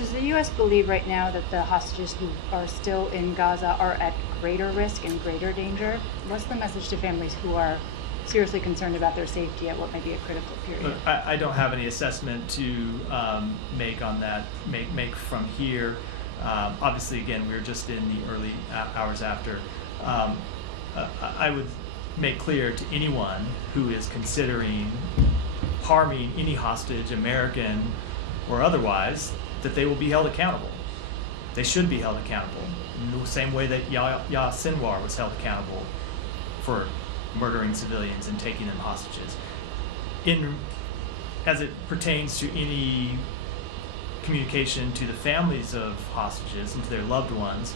Does the U.S. believe right now that the hostages who are still in Gaza are at greater risk and greater danger? What's the message to families who are seriously concerned about their safety at what might be a critical period? Look, I don't have any assessment to make on that, make from here. Obviously, again, we're just in the early hours after. I would make clear to anyone who is considering harming any hostage, American or otherwise, that they will be held accountable. They should be held accountable in the same way that Sinwar was held accountable for murdering civilians and taking them hostages. As it pertains to any communication to the families of hostages and to their loved ones,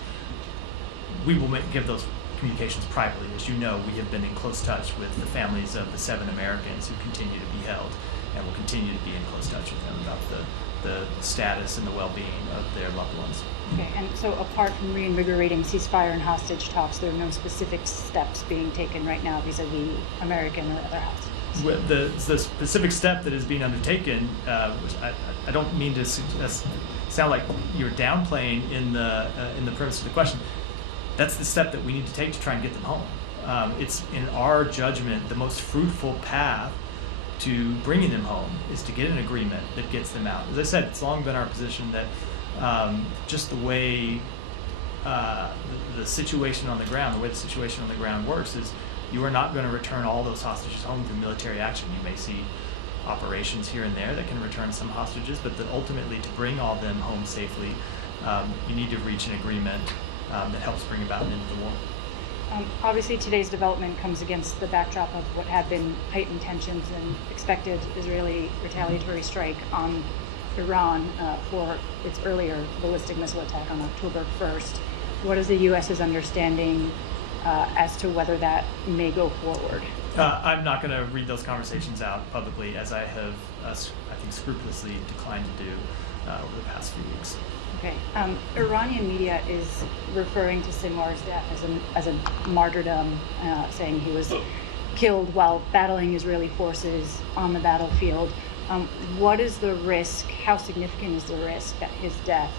we will give those communications privately. As you know, we have been in close touch with the families of the 7 Americans who continue to be held, and will continue to be in close touch with them about the status and the well-being of their loved ones. Okay, and so apart from reinvigorating ceasefire and hostage talks, there are no specific steps being taken right now vis-a-vis American or other hostages? The specific step that is being undertaken, which I don't mean to sound like you're downplaying in the premise of the question, that's the step that we need to take to try and get them home. It's, in our judgment, the most fruitful path to bringing them home is to get an agreement that gets them out. As I said, it's long been our position that just the way the situation on the ground, works is you are not going to return all those hostages home through military action. You may see operations here and there that can return some hostages, but ultimately to bring all of them home safely, you need to reach an agreement that helps bring about an end to the war. Obviously, today's development comes against the backdrop of what had been heightened tensions and expected Israeli retaliatory strike on Iran for its earlier ballistic missile attack on October 1st. What is the U.S.'s understanding as to whether that may go forward? I'm not going to read those conversations out publicly, as I have, I think, scrupulously declined to do over the past few weeks. Okay. Iranian media is referring to Sinwar's death as a martyrdom, saying he was killed while battling Israeli forces on the battlefield. What is the risk? How significant is the risk that his death,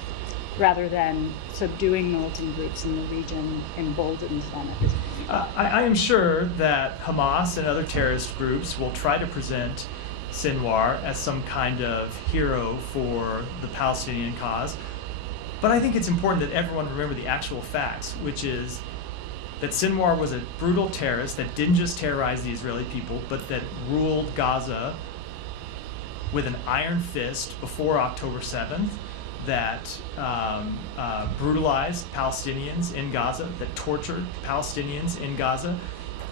rather than subduing militant groups in the region, emboldens them at this point? I am sure that Hamas and other terrorist groups will try to present Sinwar as some kind of hero for the Palestinian cause. But I think it's important that everyone remember the actual facts, which is that Sinwar was a brutal terrorist that didn't just terrorize the Israeli people, but that ruled Gaza with an iron fist before October 7th, that brutalized Palestinians in Gaza, that tortured Palestinians in Gaza,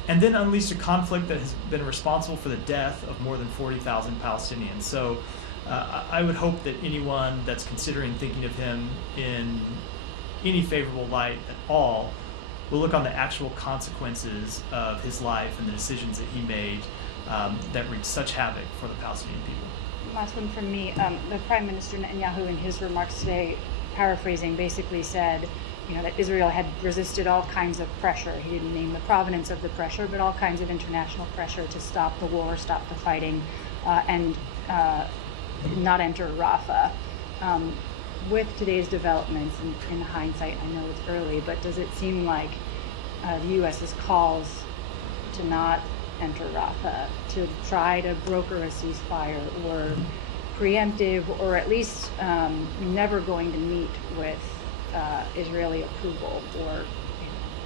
and then unleashed a conflict that has been responsible for the death of more than 40,000 Palestinians. So I would hope that anyone that's considering thinking of him in any favorable light at all will look on the actual consequences of his life and the decisions that he made that wreaked such havoc for the Palestinian people. Last one from me. The Prime Minister Netanyahu, in his remarks today, paraphrasing, basically said, that Israel had resisted all kinds of pressure. He didn't name the provenance of the pressure, but all kinds of international pressure to stop the war, stop the fighting, and not enter Rafah. With today's developments, in hindsight, I know it's early, but does it seem like the U.S.'s calls to not enter Rafah, to try to broker a ceasefire, were preemptive, or at least never going to meet with Israeli approval or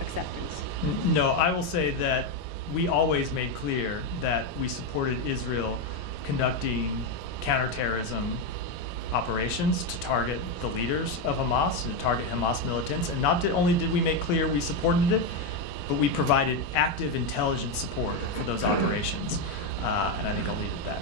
acceptance? No, I will say that we always made clear that we supported Israel conducting counterterrorism operations to target the leaders of Hamas and to target Hamas militants. And not only did we make clear we supported it, but we provided active intelligence support for those operations. And I think I'll leave it at that.